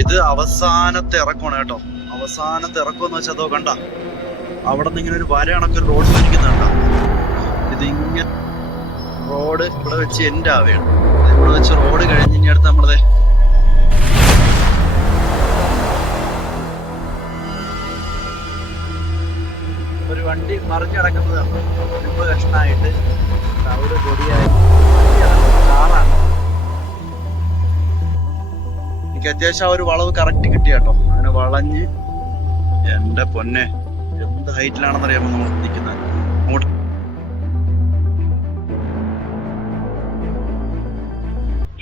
ഇത് അവസാനത്തെ ഇറക്കമാണ് കേട്ടോ. അവസാനത്തെ ഇറക്കം എന്ന് വെച്ചാൽ അതോ കണ്ട, അവിടെ നിന്ന് ഇങ്ങനെ ഒരു വര കണക്കൊരു റോഡ് വലിക്കുന്നുണ്ട. ഇതിങ്ങനെ റോഡ് ഇവിടെ വെച്ച് എൻഡ് ആവുകയാണ്. ഇവിടെ വെച്ച് റോഡ് കഴിഞ്ഞ് ഇനി അടുത്ത് നമ്മളത് ഒരു വണ്ടി മറിഞ്ഞടക്കുന്നതാണ്. ഇരുമ്പ് കഷ്ണമായിട്ട് അവിടെ പൊടിയായി കാറാണ്. എനിക്ക് അത്യാവശ്യം ആ ഒരു വളവ് കറക്റ്റ് കിട്ടി കേട്ടോ. അങ്ങനെ വളഞ്ഞ് എന്റെ പൊന്നെ എന്ത് ഹൈറ്റിലാണെന്ന് അറിയാമോ നമ്മൾ നിൽക്കുന്നത്.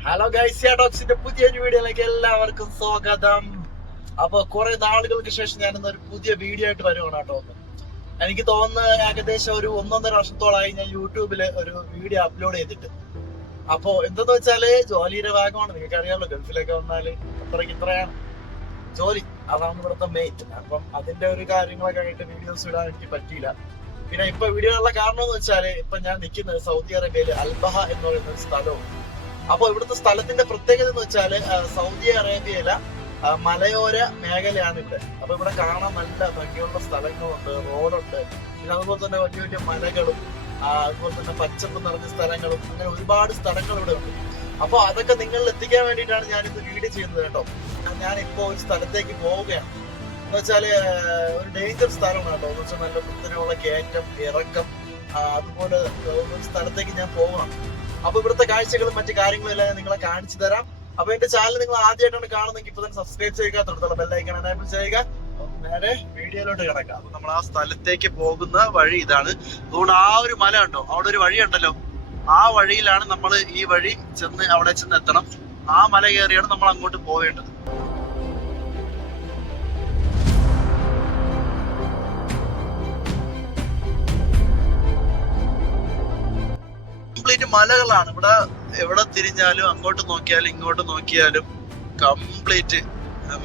ഹലോ ഗൈസ്, ഡോക്സിന്റെ പുതിയൊരു വീഡിയോയിലേക്ക് എല്ലാവർക്കും സ്വാഗതം. അപ്പൊ കുറെ നാളുകൾക്ക് ശേഷം ഞാൻ ഇന്നൊരു പുതിയ വീഡിയോ ആയിട്ട് വരുവാണ് കേട്ടോ. എനിക്ക് തോന്നുന്നു ഏകദേശം ഒരു 1.5 വർഷത്തോളമായി ഞാൻ യൂട്യൂബില് ഒരു വീഡിയോ അപ്ലോഡ് ചെയ്തിട്ട്. അപ്പൊ എന്തെന്ന് വെച്ചാല് ജോലിയുടെ ഭാഗമാണ്. നിങ്ങൾക്ക് അറിയാമല്ലോ, ഗൾഫിലൊക്കെ വന്നാല് അത്രയ്ക്ക് ഇത്രയാണ് ജോലി, അതാണ് ഇവിടുത്തെ മെയിൻ. അപ്പം അതിന്റെ ഒരു കാര്യങ്ങളൊക്കെ ആയിട്ട് വീഡിയോസ് ഇടാൻ എനിക്ക് പറ്റിയില്ല. പിന്നെ ഇപ്പൊ വീഡിയോയുള്ള കാരണം എന്ന് വെച്ചാല് ഇപ്പൊ ഞാൻ നിൽക്കുന്നത് സൗദി അറേബ്യയില് അൽബഹ എന്ന് പറയുന്ന ഒരു സ്ഥലവും. അപ്പൊ ഇവിടുത്തെ സ്ഥലത്തിന്റെ പ്രത്യേകത എന്ന് വെച്ചാല് സൗദി അറേബ്യയിലെ മലയോര മേഖലയാണ് ഇവിടെ. അപ്പൊ ഇവിടെ കാണാൻ നല്ല ഭംഗിയുള്ള സ്ഥലങ്ങളുണ്ട്, റോഡുണ്ട്, പിന്നെ അതുപോലെ തന്നെ വലിയ വലിയ മലകളും അതുപോലെ തന്നെ പച്ചപ്പ് നിറഞ്ഞ സ്ഥലങ്ങളും, അങ്ങനെ ഒരുപാട് സ്ഥലങ്ങൾ ഇവിടെ ഉണ്ട്. അപ്പൊ അതൊക്കെ നിങ്ങളിൽ എത്തിക്കാൻ വേണ്ടിയിട്ടാണ് ഞാൻ ഇത് വീഡിയോ ചെയ്യുന്നത് കേട്ടോ. ഞാനിപ്പോ ഒരു സ്ഥലത്തേക്ക് പോവുകയാണ്. എന്ന് വെച്ചാല് ഒരു ഡേഞ്ചർ സ്ഥലമാണ് കേട്ടോ. എന്ന് വെച്ചാൽ നല്ല കുത്തനെയുള്ള കയറ്റം, ഇറക്കം, അതുപോലെ ഒരു സ്ഥലത്തേക്ക് ഞാൻ പോവാണ്. അപ്പൊ ഇവിടുത്തെ കാഴ്ചകളും മറ്റു കാര്യങ്ങളും എല്ലാം നിങ്ങളെ കാണിച്ചു തരാം. അപ്പൊ എന്റെ ചാനൽ നിങ്ങൾ ആദ്യമായിട്ടാണ് കാണുന്നെങ്കിൽ ഇപ്പൊ തന്നെ സബ്സ്ക്രൈബ് ചെയ്യുക, തൊട്ടുള്ള ബെല്ലൈക്കൺ എനേബിൾ ചെയ്യുക. നേരെ വീഡിയോയിലോട്ട് കിടക്കാം. അപ്പൊ നമ്മൾ ആ സ്ഥലത്തേക്ക് പോകുന്ന വഴി ഇതാണ്. അതുകൊണ്ട് ആ ഒരു മല ഉണ്ടോ, അവിടെ ഒരു വഴി ഉണ്ടല്ലോ, ആ വഴിയിലാണ് നമ്മൾ ഈ വഴി ചെന്ന് അവിടെ ചെന്ന് എത്തണം. ആ മല കയറിയാണ് നമ്മൾ അങ്ങോട്ട് പോവേണ്ടത്. കംപ്ലീറ്റ് മലകളാണ് ഇവിടെ. എവിടെ തിരിഞ്ഞാലും അങ്ങോട്ട് നോക്കിയാലും ഇങ്ങോട്ട് നോക്കിയാലും കംപ്ലീറ്റ്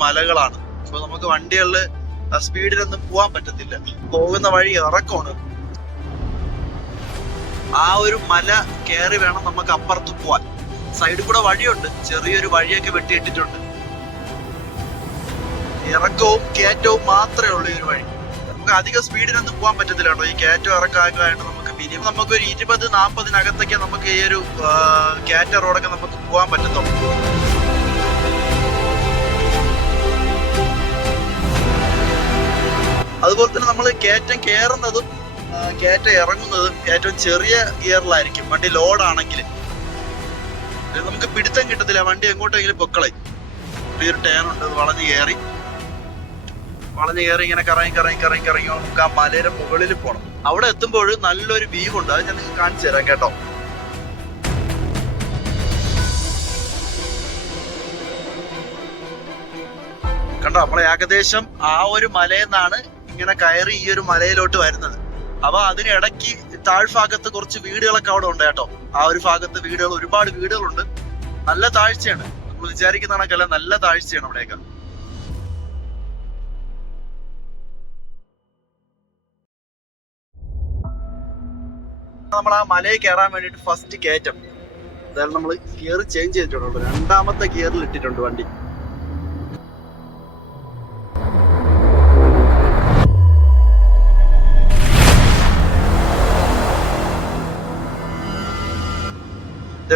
മലകളാണ്. അപ്പൊ നമുക്ക് വണ്ടികളില് സ്പീഡിലൊന്നും പോവാൻ പറ്റത്തില്ല. പോകുന്ന വഴി ഇറക്കമാണ്. ആ ഒരു മല കയറി വേണം നമുക്ക് അപ്പുറത്ത് പോവാൻ. സൈഡിൽ കൂടെ വഴിയുണ്ട്, ചെറിയൊരു വഴിയൊക്കെ വെട്ടിയിട്ടിട്ടുണ്ട്. ഇറക്കവും കയറ്റവും മാത്രമേ ഉള്ളൂ ഈ ഒരു വഴി. നമുക്ക് അധികം സ്പീഡിലൊന്നും പോകാൻ പറ്റത്തില്ല കേട്ടോ. ഈ കയറ്റവും ഇറക്കമായിട്ട് നമുക്ക് മിനിമം നമുക്കൊരു 20-40 നമുക്ക് ഈ ഒരു കയറ്റ റോഡൊക്കെ നമുക്ക് പോകാൻ പറ്റത്തുള്ളൂ. അതുപോലെ തന്നെ നമ്മൾ കയറ്റം കയറുന്നതും കയറ്റം ഇറങ്ങുന്നതും ഏറ്റവും ചെറിയ ഗിയറിലായിരിക്കും. വണ്ടി ലോഡാണെങ്കിൽ നമുക്ക് പിടുത്തം കിട്ടത്തില്ല, വണ്ടി എങ്ങോട്ടെങ്കിലും പൊക്കളയും. ഈ ഒരു ടേണുണ്ട്, അത് വളഞ്ഞ് കയറി ഇങ്ങനെ കറങ്ങി നമുക്ക് ആ മലയുടെ മുകളിൽ പോകണം. അവിടെ എത്തുമ്പോൾ നല്ലൊരു വ്യൂ ഉണ്ട്, അത് ഞാൻ നിങ്ങൾക്ക് കാണിച്ചു തരാം കേട്ടോ. കണ്ടോ, നമ്മളെ ഏകദേശം ആ ഒരു മലയിൽ നിന്നാണ് ഇങ്ങനെ കയറി ഈ ഒരു മലയിലോട്ട് വരുന്നത്. അപ്പൊ അതിനിടയ്ക്ക് താഴ്ഭാഗത്ത് കുറച്ച് വീടുകളൊക്കെ അവിടെ ഉണ്ട് കേട്ടോ. ആ ഒരു ഭാഗത്ത് വീടുകൾ, ഒരുപാട് വീടുകളുണ്ട്. നല്ല താഴ്ചയാണ്, നമ്മൾ വിചാരിക്കുന്ന കണക്കല്ല, നല്ല താഴ്ചയാണ് അവിടെയൊക്കെ. നമ്മൾ ആ മലയിൽ കയറാൻ വേണ്ടിട്ട് ഫസ്റ്റ് കയറ്റം അതായത് നമ്മൾ ഗിയർ ചേഞ്ച് ചെയ്തിട്ടുണ്ട്. 2ാമത്തെ ഗിയറിൽ ഇട്ടിട്ടുണ്ട് വണ്ടി.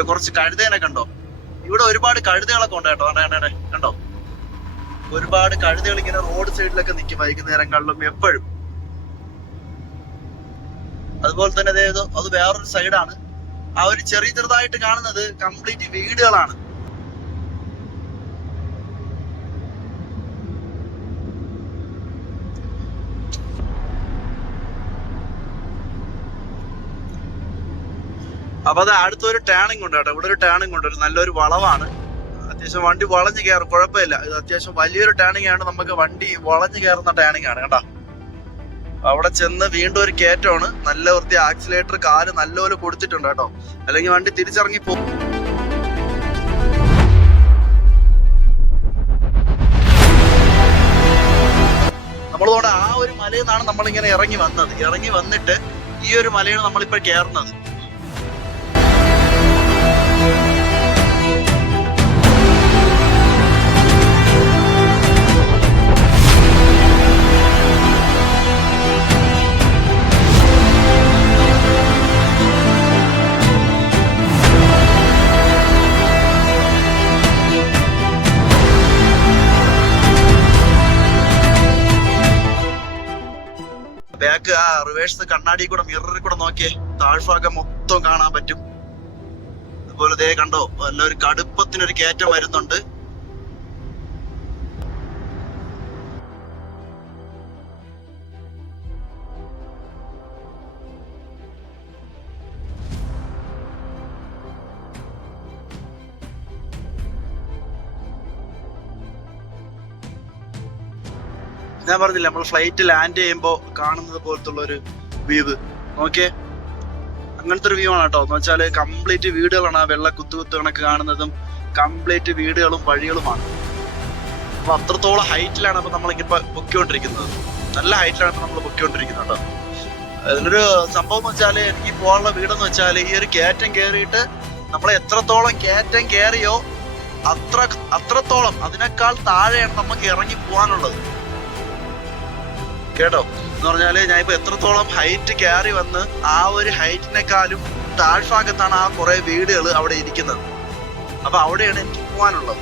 കുറച്ച് കഴുതേനൊക്കെ ഉണ്ടോ ഇവിടെ, ഒരുപാട് കഴുതകളൊക്കെ ഉണ്ട് കേട്ടോ. കണ്ടോ, ഒരുപാട് കഴുതകൾ ഇങ്ങനെ റോഡ് സൈഡിലൊക്കെ നിൽക്കും വൈകുന്നേരങ്ങളിലും എപ്പോഴും. അതുപോലെ തന്നെ അത് വേറൊരു സൈഡാണ്. ആ ഒരു ചെറുതായിട്ട് കാണുന്നത് കംപ്ലീറ്റ് വീടുകളാണ്. അപ്പൊ അത് അടുത്തൊരു ടേണിംഗ് ഉണ്ട് കേട്ടോ. ഇവിടെ ഒരു ടേണിംഗ് ഉണ്ട്, ഒരു നല്ലൊരു വളവാണ്. അത്യാവശ്യം വണ്ടി വളഞ്ഞു കയറും, കുഴപ്പമില്ല. ഇത് അത്യാവശ്യം വലിയൊരു ടേണിംഗ് ആണ്, നമുക്ക് വണ്ടി വളഞ്ഞു കയറുന്ന ടേണിംഗ് ആണ് കേട്ടോ. അവിടെ ചെന്ന് വീണ്ടും ഒരു കയറ്റമാണ്. നല്ല വൃത്തി ആക്സിലേറ്റർ കാല് നല്ലപോലെ കൊടുത്തിട്ടുണ്ട് കേട്ടോ, അല്ലെങ്കിൽ വണ്ടി തിരിച്ചിറങ്ങി പോകും. നമ്മളോടെ ആ ഒരു മലയിൽ നിന്നാണ് നമ്മളിങ്ങനെ ഇറങ്ങി വന്നിട്ട് ഈ ഒരു മലയാണ് നമ്മളിപ്പോൾ കയറുന്നത്. റിവേഴ്സ് കണ്ണാടി കൂടെ മിററിൽ കൂടെ നോക്കിയേ, താഴ്ഭാഗം മൊത്തം കാണാൻ പറ്റും. അതുപോലെ ദേ കണ്ടോ, നല്ലൊരു കടുപ്പത്തിനൊരു കയറ്റം വരുന്നുണ്ട്. ഞാൻ പറഞ്ഞില്ല, നമ്മൾ ഫ്ലൈറ്റ് ലാൻഡ് ചെയ്യുമ്പോൾ കാണുന്നത് പോലത്തുള്ള ഒരു വ്യൂ നോക്കിയേ. അങ്ങനത്തെ ഒരു വ്യൂ ആണ് കേട്ടോ. എന്ന് വെച്ചാൽ കംപ്ലീറ്റ് വീടുകളാണ്, ആ വെള്ള കുത്തു കണക്ക് കാണുന്നതും കംപ്ലീറ്റ് വീടുകളും വഴികളുമാണ്. അപ്പൊ അത്രത്തോളം ഹൈറ്റിലാണ് അപ്പൊ നമ്മളിപ്പോ പൊക്കിക്കൊണ്ടിരിക്കുന്നത്. നല്ല ഹൈറ്റിലാണ് ഇപ്പൊ നമ്മൾ പൊക്കിക്കൊണ്ടിരിക്കുന്നത് കേട്ടോ. അതിനൊരു സംഭവം എന്ന് വെച്ചാല്, എനിക്ക് പോകാനുള്ള വീടെന്ന് വെച്ചാൽ ഈ ഒരു കയറ്റം കയറിയിട്ട് നമ്മൾ എത്രത്തോളം കയറ്റം കയറിയോ അത്രത്തോളം അതിനേക്കാൾ താഴെയാണ് നമുക്ക് ഇറങ്ങി പോകാനുള്ളത് കേട്ടോ. എന്ന് പറഞ്ഞാല് ഞാൻ ഇപ്പൊ എത്രത്തോളം ഹൈറ്റ് കയറി വന്ന് ആ ഒരു ഹൈറ്റിനെക്കാളും താഴ്ഭാഗത്താണ് ആ കുറെ വീടുകൾ അവിടെ ഇരിക്കുന്നത്. അപ്പൊ അവിടെയാണ് എനിക്ക് പോകാനുള്ളത്.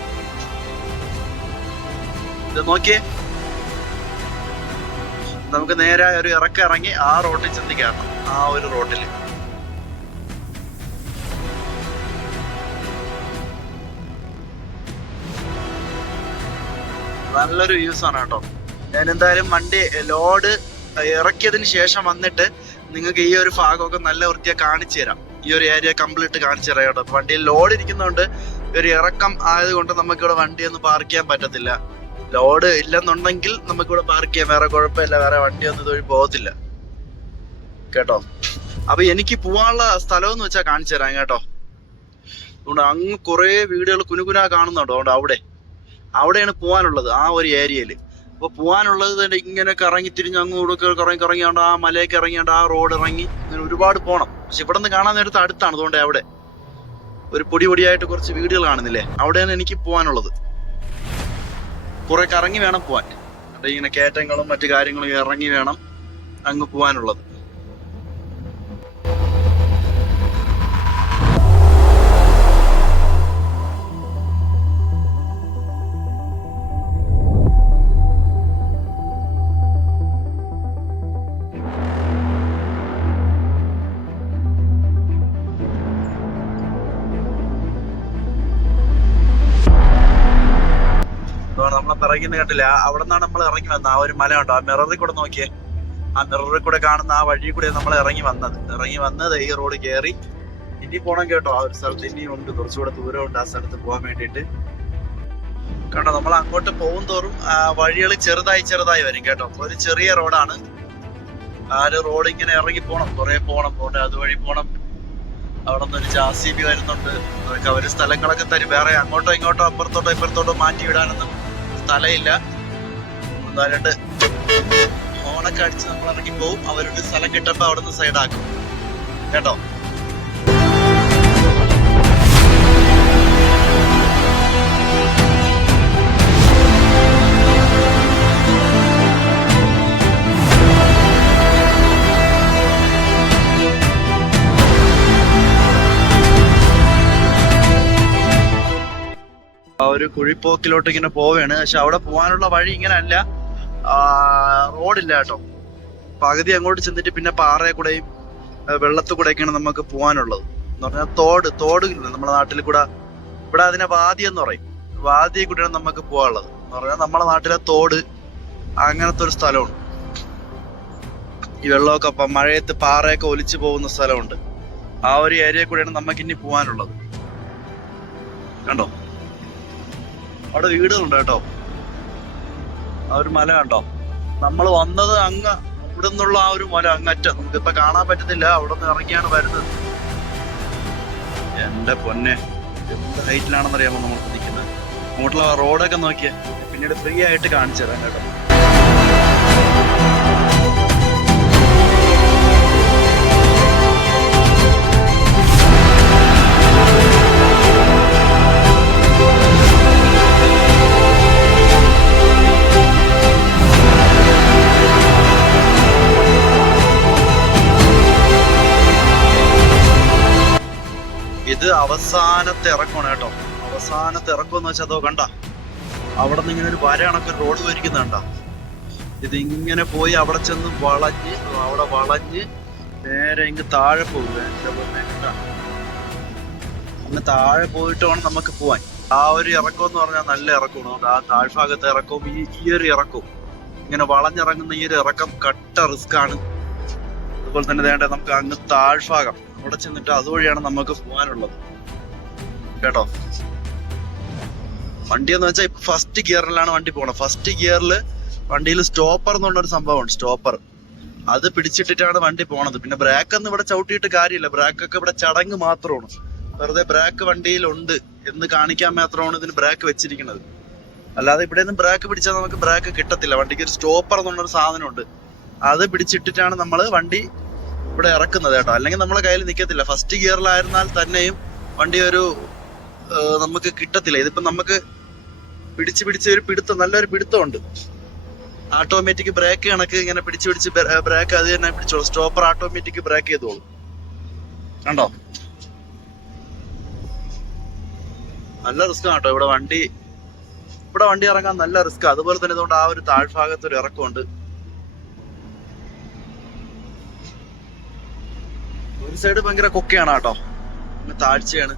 ഇത് നോക്കിയേ, നമുക്ക് നേരെ ഒരു ഇറങ്ങി ആ റോഡിൽ ചെന്ന് കയറണം. ആ ഒരു റോഡില് നല്ലൊരു വ്യൂസ് ആണ് കേട്ടോ. ഞാൻ എന്തായാലും വണ്ടി ലോഡ് ഇറക്കിയതിന് ശേഷം വന്നിട്ട് നിങ്ങൾക്ക് ഈ ഒരു ഭാഗമൊക്കെ നല്ല വൃത്തിയായി കാണിച്ചു തരാം. ഈ ഒരു ഏരിയ കംപ്ലീറ്റ് കാണിച്ചു തരാം കേട്ടോ. വണ്ടിയിൽ ലോഡ് ഇരിക്കുന്നതുകൊണ്ട് ഒരു ഇറക്കം ആയതുകൊണ്ട് നമുക്കിവിടെ വണ്ടിയൊന്നും പാർക്ക് ചെയ്യാൻ പറ്റത്തില്ല. ലോഡ് ഇല്ലെന്നുണ്ടെങ്കിൽ നമുക്കിവിടെ പാർക്ക് ചെയ്യാൻ വേറെ കുഴപ്പമില്ല, വേറെ വണ്ടിയൊന്നും ഇതുവഴി പോകത്തില്ല കേട്ടോ. അപ്പൊ എനിക്ക് പോകാനുള്ള സ്ഥലം എന്ന് വെച്ചാൽ കാണിച്ചു തരാം കേട്ടോ. അതുകൊണ്ട് അങ്ങ് കുറെ വീടുകൾ കുനുകുനാ കാണുന്നുണ്ടോ, അതുകൊണ്ട് അവിടെയാണ് പോകാനുള്ളത്, ആ ഒരു ഏരിയയിൽ. അപ്പൊ പോകാനുള്ളത് തന്നെ ഇങ്ങനെ കറങ്ങി തിരിഞ്ഞ് അങ്ങോട്ടൊക്കെ കറങ്ങിയാണ്ട് ആ മലയൊക്കെ ഇറങ്ങിയാണ്ട് ആ റോഡ് ഇറങ്ങി ഇങ്ങനെ ഒരുപാട് പോകണം. പക്ഷെ ഇവിടെ നിന്ന് കാണാൻ നേരത്ത് അടുത്താണ്. അതുകൊണ്ട് അവിടെ ഒരു പൊടിയായിട്ട് കുറച്ച് വീടുകൾ കാണുന്നില്ലേ, അവിടെയാണ് എനിക്ക് പോകാനുള്ളത്. കുറെ കറങ്ങി വേണം പോവാൻ. അവിടെ ഇങ്ങനെ കയറ്റങ്ങളും മറ്റു കാര്യങ്ങളും ഇറങ്ങി വേണം അങ്ങ് പോകാനുള്ളത്. നമ്മളെ പിറകിന്ന് കണ്ടില്ല, അവിടെ നിന്നാണ് നമ്മൾ ഇറങ്ങി വന്നത്. ആ ഒരു മല ഉണ്ടോ, ആ മിററിൽ കൂടെ നോക്കിയേ, ആ മിററിൽ കൂടെ കാണുന്ന ആ വഴി കൂടെ നമ്മൾ ഇറങ്ങി വന്നത് ഈ റോഡ് കയറി ഇനി പോണം കേട്ടോ. ആ ഒരു സ്ഥലത്ത് ഇനിയും ഉണ്ട്, കുറച്ചുകൂടെ ദൂരമുണ്ട് ആ സ്ഥലത്ത് പോകാൻ വേണ്ടിയിട്ട് കേട്ടോ. നമ്മൾ അങ്ങോട്ട് പോകും തോറും വഴികൾ ചെറുതായി വരും കേട്ടോ. ഒരു ചെറിയ റോഡാണ്. ആ ഒരു റോഡ് ഇങ്ങനെ ഇറങ്ങി പോണം, കുറെ പോണം, അതുവഴി പോണം. അവിടെ നിന്ന് ഒരു JCB വരുന്നുണ്ട്. അതൊക്കെ അവര് സ്ഥലങ്ങളൊക്കെ തരും. വേറെ അങ്ങോട്ടോ ഇങ്ങോട്ടോ ഇപ്പുറത്തോട്ടോ മാറ്റി വിടാനൊന്നും സ്ഥലമില്ല. എന്തായാലും ഹോണൊക്കെ അടിച്ച് നമ്മൾ ഇറങ്ങി പോവും. അവരുടെ സ്ഥലം കിട്ടുമ്പോ അവിടെ നിന്ന് സൈഡാക്കും കേട്ടോ. ആ ഒരു കുഴിപ്പോക്കിലോട്ട് ഇങ്ങനെ പോവുകയാണ്. പക്ഷെ അവിടെ പോകാനുള്ള വഴി ഇങ്ങനെ അല്ല, റോഡില്ല കേട്ടോ. പകുതി അങ്ങോട്ട് ചെന്നിട്ട് പിന്നെ പാറയെ കൂടെയും വെള്ളത്തിൽ കൂടെയൊക്കെയാണ് നമുക്ക് പോകാനുള്ളത്. എന്ന് പറഞ്ഞാൽ തോട് നമ്മുടെ നാട്ടിൽ കൂടെ, ഇവിടെ അതിനെ വാതി എന്ന് പറയും. വാതിയെ കൂടെയാണ് നമുക്ക് പോകാനുള്ളത്. എന്ന് പറഞ്ഞാൽ നമ്മുടെ നാട്ടിലെ തോട് അങ്ങനത്തെ ഒരു സ്ഥലമുണ്ട്. ഈ വെള്ളമൊക്കെ മഴയത്ത് പാറയൊക്കെ ഒലിച്ചു പോകുന്ന സ്ഥലമുണ്ട്. ആ ഒരു ഏരിയ കൂടെയാണ് നമുക്ക് ഇനി പോകാനുള്ളത് കണ്ടോ. അവിടെ വീടുകളുണ്ട് കേട്ടോ. ആ ഒരു മല കണ്ടോ, നമ്മൾ വന്നത് അങ്ങ് ഇവിടെ നിന്നുള്ള ആ ഒരു മല അങ്ങറ്റം നമുക്കിപ്പൊ കാണാൻ പറ്റുന്നില്ല. അവിടെ നിന്ന് ഇറങ്ങിയാണ് വരുന്നത്. എന്റെ പൊന്നെ, എന്ത് ഹൈറ്റിലാണെന്നറിയാമോ നമ്മൾ നിൽക്കുന്നത്. അങ്ങോട്ടുള്ള റോഡൊക്കെ നോക്കിയേ, പിന്നീട് ഫ്രീ ആയിട്ട് കാണിച്ചു തരാം കേട്ടോ. ഇത് അവസാനത്തെ ഇറക്കമാണ് കേട്ടോ. അവസാനത്തെ ഇറക്കം എന്ന് വെച്ചാൽ അതോ കണ്ട, അവിടെ നിന്ന് ഇങ്ങനെ ഒരു വര കണക്ക് റോഡ് പോയിരിക്കുന്ന കണ്ട. ഇതിങ്ങനെ പോയി അവിടെ ചെന്ന് വളഞ്ഞ് അവിടെ വളഞ്ഞ് നേരെ ഇങ്ങ് താഴെ പോകുക. എന്റെ പൊന്നേ കേട്ടാ, അങ്ങ് താഴെ പോയിട്ട് വേണം നമുക്ക് പോവാൻ. ആ ഒരു ഇറക്കം എന്ന് പറഞ്ഞാൽ നല്ല ഇറക്കമാണ്. ആ താഴ്ഭാഗത്തെ ഇറക്കവും ഈ ഒരു ഇറക്കവും ഇങ്ങനെ വളഞ്ഞിറങ്ങുന്ന ഈ ഒരു ഇറക്കം കട്ട റിസ്ക് ആണ്. അതുപോലെ തന്നെ വേണ്ട നമുക്ക് അങ്ങ് താഴ്ഭാഗം അവിടെ ചെന്നിട്ട് അതുവഴിയാണ് നമുക്ക് പോകാനുള്ളത് കേട്ടോ. വണ്ടി എന്ന് വെച്ചാൽ ഇപ്പൊ ഫസ്റ്റ് ഗിയറിലാണ് വണ്ടി പോകണം. ഫസ്റ്റ് ഗിയറിൽ വണ്ടിയിൽ സ്റ്റോപ്പർ എന്ന് പറഞ്ഞൊരു സംഭവമാണ്. സ്റ്റോപ്പർ അത് പിടിച്ചിട്ടിട്ടാണ് വണ്ടി പോണത്. പിന്നെ ബ്രേക്ക് ഒന്നും ഇവിടെ ചവിട്ടിയിട്ട് കാര്യമില്ല. ബ്രേക്കൊക്കെ ഇവിടെ ചടങ്ങ് മാത്രമാണ്. വെറുതെ ബ്രേക്ക് വണ്ടിയിലുണ്ട് എന്ന് കാണിക്കാൻ മാത്രമാണ് ഇതിന് ബ്രേക്ക് വെച്ചിരിക്കുന്നത്. അല്ലാതെ ഇവിടെ നിന്ന് ബ്രേക്ക് പിടിച്ചാൽ നമുക്ക് ബ്രേക്ക് കിട്ടത്തില്ല. വണ്ടിക്ക് ഒരു സ്റ്റോപ്പർ എന്നുള്ളൊരു സാധനമുണ്ട്. അത് പിടിച്ചിട്ടിട്ടാണ് നമ്മൾ വണ്ടി ഇവിടെ ഇറക്കുന്നത് കേട്ടോ. അല്ലെങ്കിൽ നമ്മളെ കയ്യിൽ നിൽക്കത്തില്ല. ഫസ്റ്റ് ഗിയറിലായിരുന്നാൽ തന്നെയും വണ്ടി ഒരു നമുക്ക് കിട്ടത്തില്ല. ഇതിപ്പോ നമുക്ക് പിടിച്ച് ഒരു പിടുത്തം, നല്ലൊരു പിടുത്തമുണ്ട്. ഓട്ടോമാറ്റിക് ബ്രേക്ക് കണക്ക് ഇങ്ങനെ പിടിച്ച് ബ്രേക്ക് അത് തന്നെ പിടിച്ചോളൂ. സ്റ്റോപ്പർ ഓട്ടോമാറ്റിക് ബ്രേക്ക് ചെയ്തോളൂ. കണ്ടോ, നല്ല റിസ്ക് കേട്ടോ. ഇവിടെ വണ്ടി ഇറങ്ങാൻ നല്ല റിസ്ക്. അതുപോലെ തന്നെ ഇതുകൊണ്ട് ആ ഒരു താഴ്ഭാഗത്ത് ഒരു ഇറക്കമുണ്ട്. ഒരു സൈഡ് ഭയങ്കര കൊക്കയാണ് കേട്ടോ, താഴ്ചയാണ്.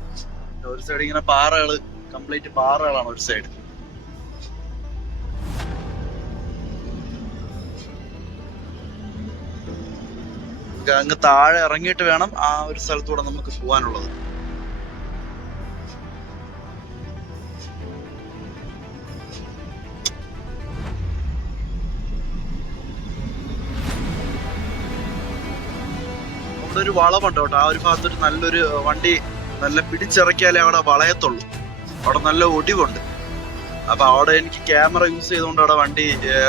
ഒരു സൈഡ് ഇങ്ങനെ പാറകള്, കംപ്ലീറ്റ് പാറകളാണ് ഒരു സൈഡ്. അങ്ങ് താഴെ ഇറങ്ങിയിട്ട് വേണം ആ ഒരു സ്ഥലത്തൂടെ നമുക്ക് പോകാനുള്ളത്. അവിടെ ഒരു വളവുണ്ട് കേട്ടോ. ആ ഒരു ഭാഗത്തൊരു നല്ലൊരു വണ്ടി നല്ല പിടിച്ചിറക്കിയാലേ അവിടെ വളയത്തുള്ളൂ. അവിടെ നല്ല ഒടിവുണ്ട്. അപ്പൊ അവിടെ എനിക്ക് ക്യാമറ യൂസ് ചെയ്തുകൊണ്ട് അവിടെ വണ്ടി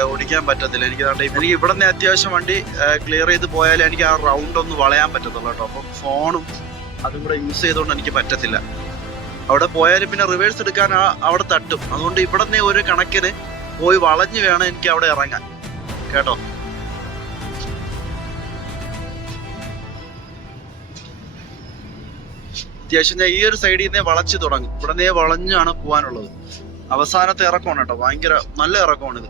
ഓടിക്കാൻ പറ്റത്തില്ല. എനിക്ക് ഇവിടെ നിന്ന് അത്യാവശ്യം വണ്ടി ക്ലിയർ ചെയ്ത് പോയാലേ എനിക്ക് ആ റൗണ്ട് ഒന്ന് വളയാൻ പറ്റത്തുള്ളൂ കേട്ടോ. അപ്പം ഫോണും അതും കൂടെ യൂസ് ചെയ്തുകൊണ്ട് എനിക്ക് പറ്റത്തില്ല. അവിടെ പോയാലും പിന്നെ റിവേഴ്സ് എടുക്കാൻ അവിടെ തട്ടും. അതുകൊണ്ട് ഇവിടെ നിന്ന് ഒരു കണക്കിന് പോയി വളഞ്ഞു വേണം എനിക്ക് അവിടെ ഇറങ്ങാൻ കേട്ടോ. അത്യാവശ്യം ഞാൻ ഈ ഒരു സൈഡിൽ നിന്നേ വളച്ചു തുടങ്ങും. ഇവിടെ നിന്നേ വളഞ്ഞാണ് പോകാനുള്ളത്. അവസാനത്തെ ഇറക്കമാണ് കേട്ടോ. ഭയങ്കര നല്ല ഇറക്കമാണിത്.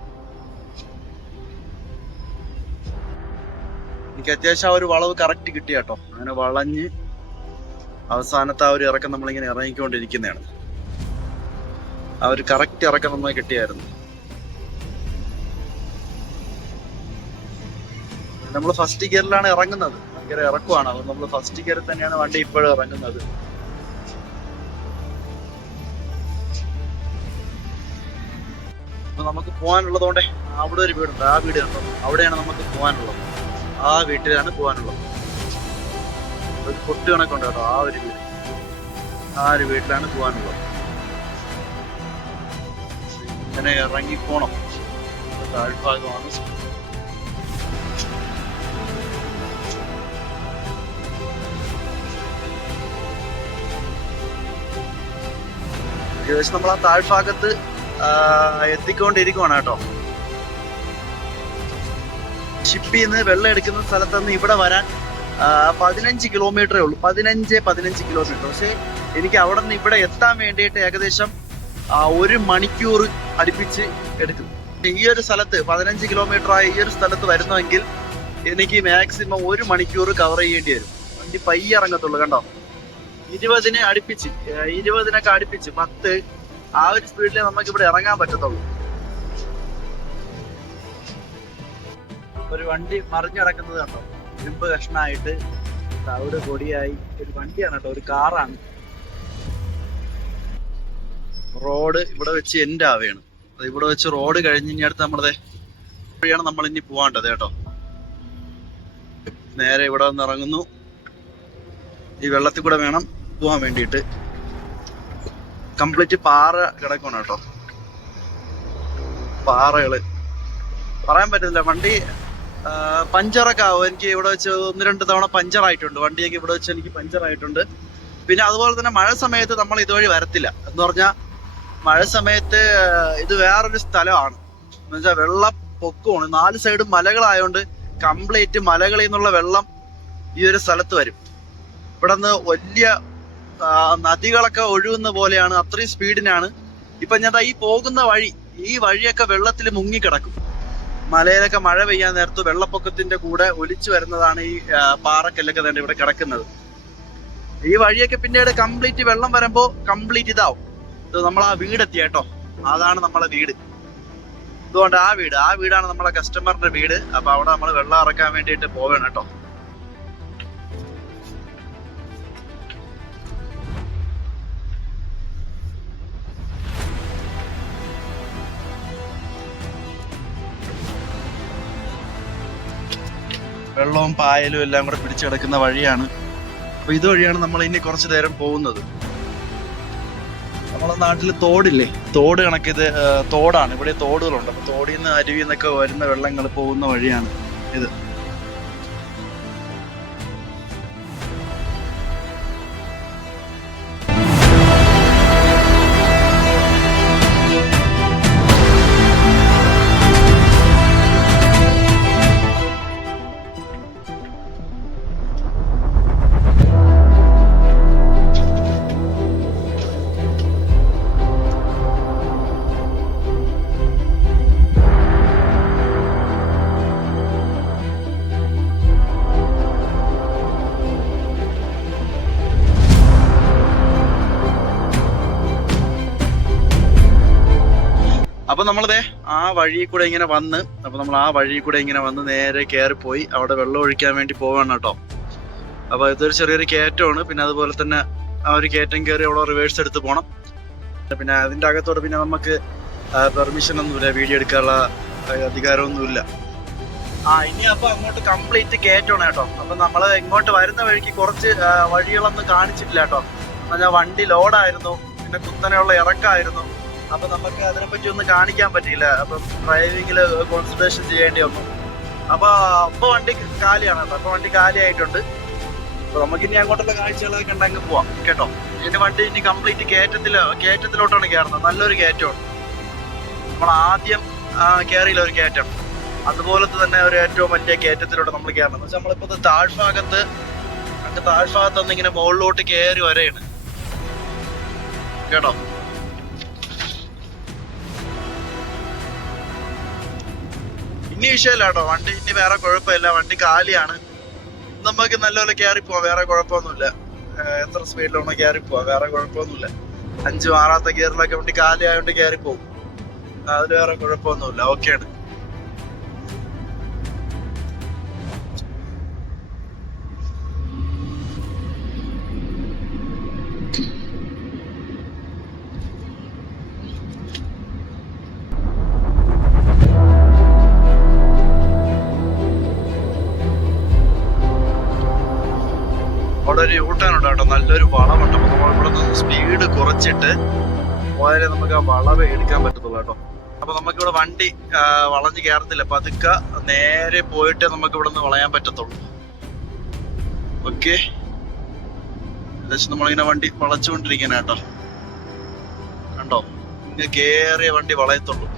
എനിക്ക് അത്യാവശ്യം ആ ഒരു വളവ് കറക്റ്റ് കിട്ടി കേട്ടോ. അങ്ങനെ വളഞ്ഞ് അവസാനത്തെ ആ ഒരു ഇറക്കം നമ്മളിങ്ങനെ ഇറങ്ങിക്കൊണ്ടിരിക്കുന്നതാണ്. ആ ഒരു കറക്റ്റ് ഇറക്കം നമ്മൾ കിട്ടിയായിരുന്നു. നമ്മൾ ഫസ്റ്റ് ഗിയറിലാണ് ഇറങ്ങുന്നത്. ഭയങ്കര ഇറക്കമാണ്. അത് നമ്മൾ ഫസ്റ്റ് ഗിയറിൽ തന്നെയാണ് വണ്ടി ഇപ്പോഴും ഇറങ്ങുന്നത്. നമുക്ക് പോകാനുള്ളത് കൊണ്ട് അവിടെ ഒരു വീടുണ്ട്. ആ വീട് കണ്ടോ, അവിടെയാണ് നമുക്ക് പോകാനുള്ളത്. ആ വീട്ടിലാണ് പോകാനുള്ളത്. ഒരു പൊട്ട് കണക്കുണ്ട് കേട്ടോ. ആ ഒരു വീട്, ആ ഒരു വീട്ടിലാണ് പോകാനുള്ളത്. ഇങ്ങനെ ഇറങ്ങിപ്പോണം. താഴ്ഭാഗമാണ്. ഏകദേശം നമ്മൾ ആ താഴ്ഭാഗത്ത് എത്തിക്കൊണ്ടിരിക്കുവാണ് കേട്ടോ. ഷിപ്പിൽ നിന്ന് വെള്ളം എടുക്കുന്ന സ്ഥലത്ത് നിന്ന് ഇവിടെ വരാൻ 15 കിലോമീറ്ററേ ഉള്ളൂ. 15 കിലോമീറ്റർ. പക്ഷെ എനിക്ക് അവിടെ നിന്ന് ഇവിടെ എത്താൻ വേണ്ടിയിട്ട് ഏകദേശം 1 മണിക്കൂർ അടുപ്പിച്ച് എടുക്കും. ഈ ഒരു സ്ഥലത്ത് 15 കിലോമീറ്റർ ആയ ഈ ഒരു സ്ഥലത്ത് വരുന്നെങ്കിൽ എനിക്ക് മാക്സിമം 1 മണിക്കൂർ കവർ ചെയ്യേണ്ടി വരും. വണ്ടി പയ്യെ ഇറങ്ങത്തുള്ളൂ കണ്ടോ. 20 അടുപ്പിച്ച് 20 അടുപ്പിച്ച് 10 ആ ഒരു സ്പീഡിലേ നമുക്ക് ഇവിടെ ഇറങ്ങാൻ പറ്റത്തുള്ളൂ. ഒരു വണ്ടി മറിഞ്ഞിടക്കുന്നത് കണ്ടോ. ഇരുമ്പ് കഷ്ണമായിട്ട് തവിട് പൊടിയായി ഒരു വണ്ടിയാണ് കേട്ടോ. ഒരു കാറാണ്. റോഡ് ഇവിടെ വെച്ച് എൻഡ് ആവുകയാണ്. അത് ഇവിടെ വെച്ച് റോഡ് കഴിഞ്ഞ് ഇനി അടുത്ത് നമ്മളത് വഴിയാണ് നമ്മൾ ഇനി പോകേണ്ടത് കേട്ടോ. നേരെ ഇവിടെ വന്ന് ഇറങ്ങുന്നു. ഈ വെള്ളത്തിൽ കൂടെ വേണം പോകാൻ വേണ്ടിയിട്ട്. കംപ്ലീറ്റ് പാറ കിടക്കണം കേട്ടോ. പാറകള് പറയാൻ പറ്റില്ല. വണ്ടി പഞ്ചറൊക്കെ ആവും. എനിക്ക് ഇവിടെ വെച്ച് 1-2 തവണ പഞ്ചറായിട്ടുണ്ട്. വണ്ടിയൊക്കെ ഇവിടെ വെച്ച് എനിക്ക് പഞ്ചറായിട്ടുണ്ട്. പിന്നെ അതുപോലെ തന്നെ മഴ സമയത്ത് നമ്മൾ ഇതുവഴി വരത്തില്ല. എന്ന് പറഞ്ഞാൽ മഴ സമയത്ത് ഇത് വേറൊരു സ്ഥലമാണ്. എന്ന് വെച്ചാൽ വെള്ളം പൊക്കമാണ്. 4 സൈഡും മലകളായതുകൊണ്ട് കംപ്ലീറ്റ് മലകളിൽ നിന്നുള്ള വെള്ളം ഈ ഒരു സ്ഥലത്ത് വരും. ഇവിടെ നിന്ന് വലിയ നദികളൊക്കെ ഒഴുകുന്ന പോലെയാണ്. അത്രയും സ്പീഡിനാണ്. ഇപ്പൊ ഞാൻ ഈ പോകുന്ന വഴി, ഈ വഴിയൊക്കെ വെള്ളത്തിൽ മുങ്ങിക്കിടക്കും. മലയിലൊക്കെ മഴ പെയ്യാൻ നേരത്ത് വെള്ളപ്പൊക്കത്തിന്റെ കൂടെ ഒലിച്ചു വരുന്നതാണ് ഈ പാറക്കല്ലൊക്കെ തന്നെ ഇവിടെ കിടക്കുന്നത്. ഈ വഴിയൊക്കെ പിന്നീട് കംപ്ലീറ്റ് വെള്ളം വരുമ്പോ കംപ്ലീറ്റ് ഇതാവും. ഇത് നമ്മൾ ആ വീടെത്തി കേട്ടോ, അതാണ് നമ്മളെ വീട്. ഇതുകൊണ്ട് ആ വീടാണ് നമ്മളെ കസ്റ്റമറിന്റെ വീട്. അപ്പൊ അവിടെ നമ്മൾ വെള്ളം ഇറക്കാൻ വേണ്ടിയിട്ട് പോവേണം കേട്ടോ. വെള്ളവും പായലും എല്ലാം കൂടെ പിടിച്ചു കിടക്കുന്ന വഴിയാണ്. അപ്പൊ ഇതുവഴിയാണ് നമ്മൾ ഇനി കുറച്ചു നേരം പോകുന്നത്. നമ്മളെ നാട്ടില് തോടില്ലേ, തോട് കണക്കിത് തോടാണ്. ഇവിടെ തോടുകളുണ്ട്. അപ്പൊ തോടിൽ നിന്ന് അരുവിയിൽ നിന്നൊക്കെ വരുന്ന വെള്ളങ്ങൾ പോകുന്ന വഴിയാണ് ഇത്. അപ്പൊ നമ്മളിതേ ആ വഴി കൂടെ ഇങ്ങനെ വന്ന്, അപ്പൊ നമ്മൾ ആ വഴി കൂടെ ഇങ്ങനെ വന്ന് നേരെ കയറിപ്പോയി അവിടെ വെള്ളം ഒഴിക്കാൻ വേണ്ടി പോവാണ് കേട്ടോ. അപ്പൊ ഇതൊരു ചെറിയൊരു കയറ്റമാണ്. പിന്നെ അതുപോലെ തന്നെ ആ ഒരു കയറ്റം കയറി അവിടെ റിവേഴ്സ് എടുത്ത് പോകണം. പിന്നെ അതിന്റെ അകത്തോട് പിന്നെ നമുക്ക് പെർമിഷൻ ഒന്നുമില്ല, വീഡിയോ എടുക്കാനുള്ള അധികാരമൊന്നുമില്ല. ഇനി അപ്പൊ അങ്ങോട്ട് കംപ്ലീറ്റ് കയറ്റമാണ് കേട്ടോ. അപ്പൊ നമ്മള് ഇങ്ങോട്ട് വരുന്ന വഴിക്ക് കുറച്ച് വഴികളൊന്നും കാണിച്ചിട്ടില്ല കേട്ടോ. എന്നാൽ വണ്ടി ലോഡായിരുന്നു, പിന്നെ കുത്തനെയുള്ള ഇറക്കായിരുന്നു. അപ്പൊ നമുക്ക് അതിനെപ്പറ്റി ഒന്നും കാണിക്കാൻ പറ്റിയില്ല. അപ്പൊ ഡ്രൈവിങ്ങില് കോൺസെൻട്രേഷൻ ചെയ്യേണ്ടി വന്നു. അപ്പൊ വണ്ടി കാലിയാണ് കേട്ടോ. അപ്പൊ വണ്ടി കാലിയായിട്ടുണ്ട്. അപ്പൊ നമുക്ക് ഇനി അങ്ങോട്ടുള്ള കാഴ്ചകളൊക്കെ ഉണ്ടെങ്കിൽ പോവാം കേട്ടോ. ഇനി വണ്ടി ഇനി കംപ്ലീറ്റ് കയറ്റത്തിലോട്ടാണ് കയറുന്നത്. നല്ലൊരു കയറ്റമാണ്. നമ്മൾ ആദ്യം കയറിയില്ല ഒരു കയറ്റം, അതുപോലത്തെ തന്നെ ഒരു ഏറ്റവും വലിയ കയറ്റത്തിലോട്ട് നമ്മൾ കയറണം. പക്ഷെ നമ്മളിപ്പോ താഴ്ഭാഗത്ത് ഒന്ന് ഇങ്ങനെ മുകളിലോട്ട് കയറി വരെയാണ് കേട്ടോ. ഇനി വിഷയമില്ല കേട്ടോ, വണ്ടി ഇനി വേറെ കുഴപ്പമില്ല. വണ്ടി കാലിയാണ്. നമുക്ക് നല്ലപോലെ കയറി പോവാം, വേറെ കുഴപ്പമൊന്നുമില്ല. എത്ര സ്പീഡിലാണോ കയറി പോവാം, വേറെ കുഴപ്പമൊന്നുമില്ല. 5 6 ഗിയറിലൊക്കെ വണ്ടി കാലി ആയതുകൊണ്ട് കയറി പോകും. അതിൽ വേറെ കുഴപ്പമൊന്നുമില്ല, ഓക്കെയാണ്. അവിടെ ഒരു യൂട്ടേൺ കേട്ടോ, നല്ലൊരു വളവുണ്ട്. അപ്പൊ നമ്മൾ ഇവിടെ നിന്ന് സ്പീഡ് കുറച്ചിട്ട് പോയാലേ നമുക്ക് ആ വളവ് എടുക്കാൻ പറ്റത്തുള്ളൂ കേട്ടോ. അപ്പൊ നമുക്കിവിടെ വണ്ടി വളഞ്ഞ് കയറത്തില്ല. പതുക്കെ നേരെ പോയിട്ട് നമുക്ക് ഇവിടെ നിന്ന് വളയാൻ പറ്റത്തുള്ളൂ. ഓക്കെ, ഏകദേശം നമ്മളിങ്ങനെ വണ്ടി വളച്ചുകൊണ്ടിരിക്കുന്ന കേട്ടോ. കണ്ടോ, ഇങ്ങനെ കേറിയ വണ്ടി വളയത്തുള്ളൂ.